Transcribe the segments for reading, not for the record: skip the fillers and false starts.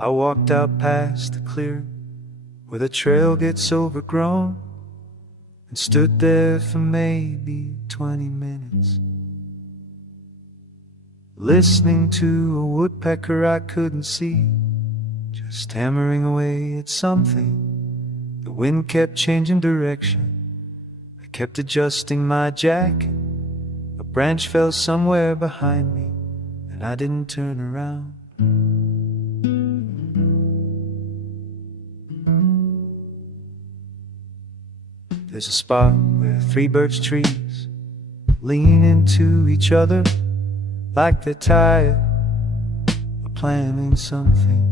I walked out past the clearing where the trail gets overgrown and stood there for maybe 20 minutes, listening to a woodpecker I couldn't see, just hammering away at something. The wind kept changing direction. I kept adjusting my jacket. A branch fell somewhere behind me, and I didn't turn around. There's a spot where 3 birch trees lean into each other like they're tired of planning something.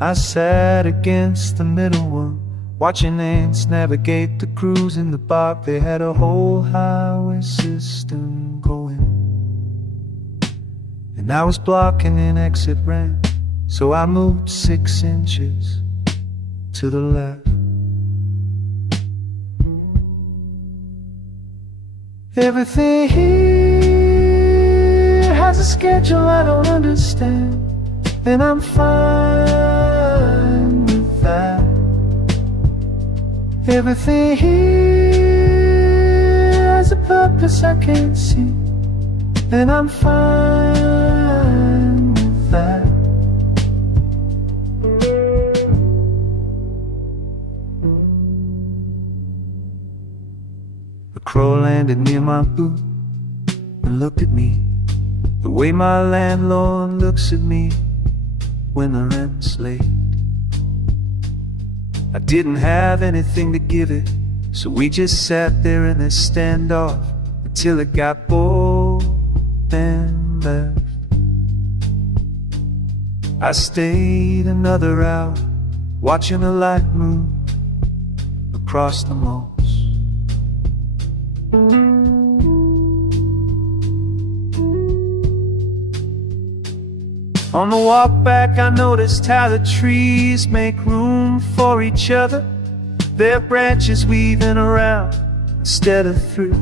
I sat against the middle one, watching ants navigate the grooves in the bark. They had a whole highway system going, and I was blocking an exit ramp, so I moved 6 inches to the left. Everything here has a schedule I don't understand, and I'm fine with that. Everything here has a purpose I can't see, and I'm fine with that. A crow landed near my boot and looked at me the way my landlord looks at me when the rent's late. I didn't have anything to give it, so we just sat there in this standoff until it got bored and left. I stayed another hour watching the light move across the moss. On the walk back, I noticed how the trees make room for each other, their branches weaving around instead of through.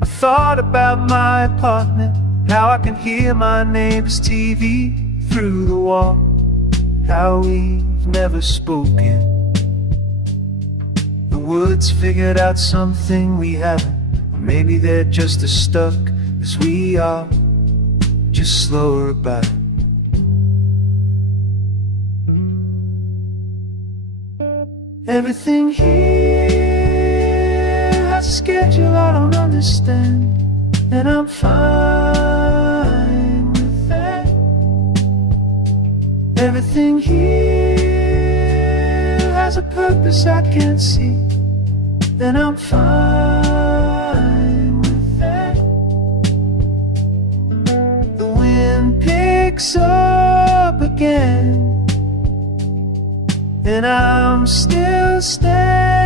I thought about my apartment, how I can hear my neighbor's TV through the wall, how we've never spoken. The woods figured out something we haven't, or maybe they're just as stuck as we are, just slower about it. Everything here has a schedule I don't understand, and I'm fine with that. Everything here has a purpose I can't see, and I'm fine with that. The wind picks up again, and I'm still standing.